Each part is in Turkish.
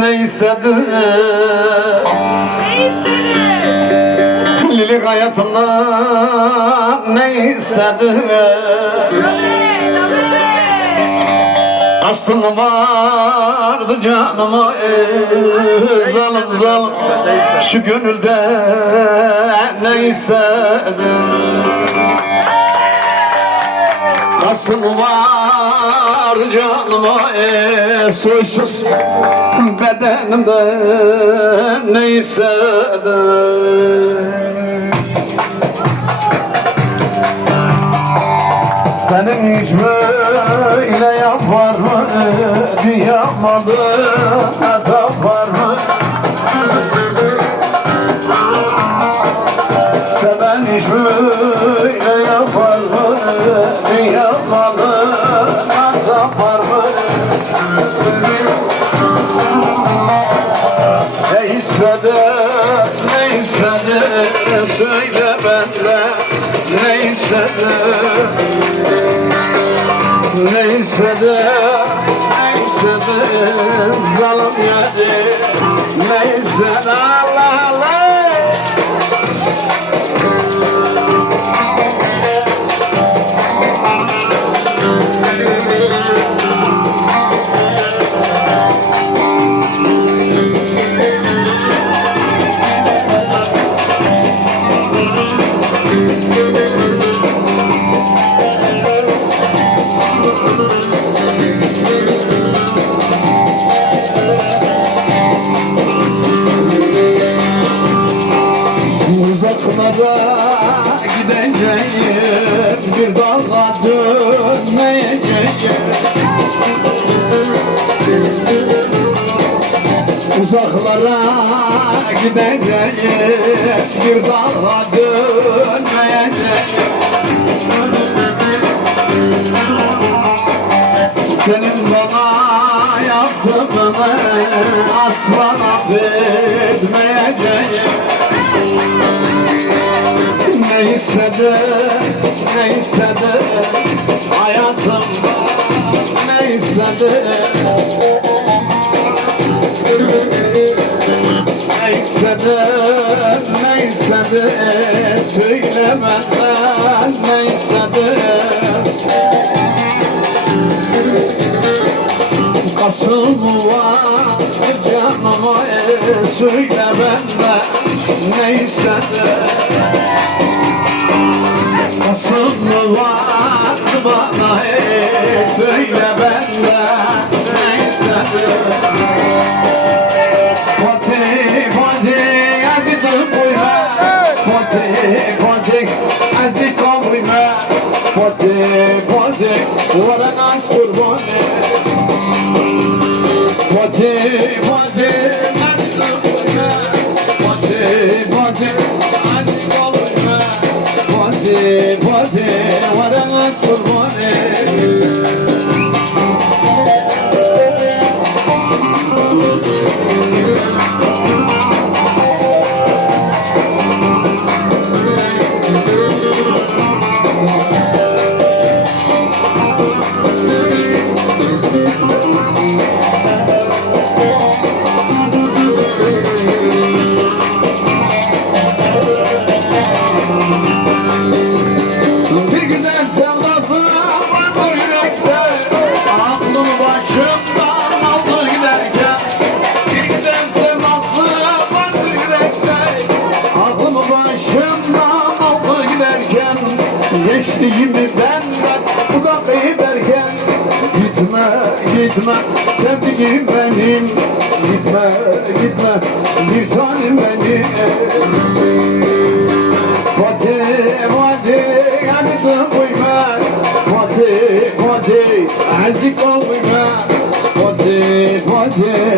ne istedin Ne istedin? Lilik hayatımdan ne istedin Tabii, tabii. Kastım vardı canıma ey, zalim zalim Şu gönülde ne Kastım var canıma Suçsuz bedenimde ne istedim Senin hiç böyle yapar mı? Yapmadı benden neyse de Neyse de, neyse de zalim yedi. Neyse de Allah Allah Uzaklara gideceğim Bir daha dönmeyeceğim Senin bana yaptığını asla affetmeyeceğim Neyse de, neyse de Hayatımda neyse de Neyse de, neyse de Söylemeden neyse de Kasım var canıma söyle benden neyse de Kasım var bana azizim buyma Fatih Fatih varana kurbanı Fatih, Fatih, hadi söyle. Fatih, Fatih, hadi söyle. Fatih, Fatih, varana kurbanı. Geçtiğimi benden uzak giderken Gitme gitme sevdiğim benim. Gitme gitme bir tanem benim. Fatih, Fatih, azizim buyma. Fatih, Fatih, azizim buyma. Fatih, Fatih,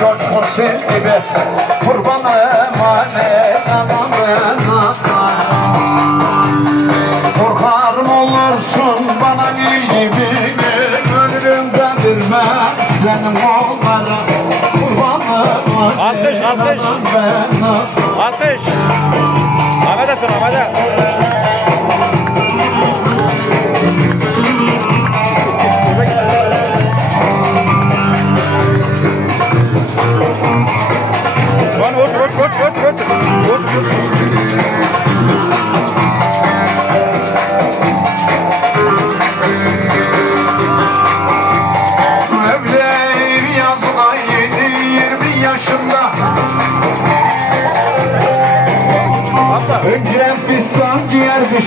Coşkun sel gibi Kurban emanet aman Korkarım olursun bana gül gibi Ölürüm bilmem senin oğlara Kurban emanet Alkış, alkış. Alkış. Ahmet Akın, Ahmet Akın.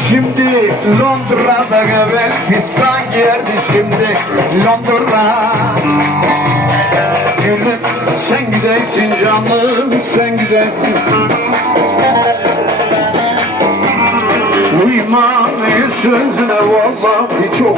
Şimdi Londra'da evvel fistan giyerdi şimdi Londra Gülüm sen güzelsin canım sen güzelsin. Uyma sözüne vallahi çok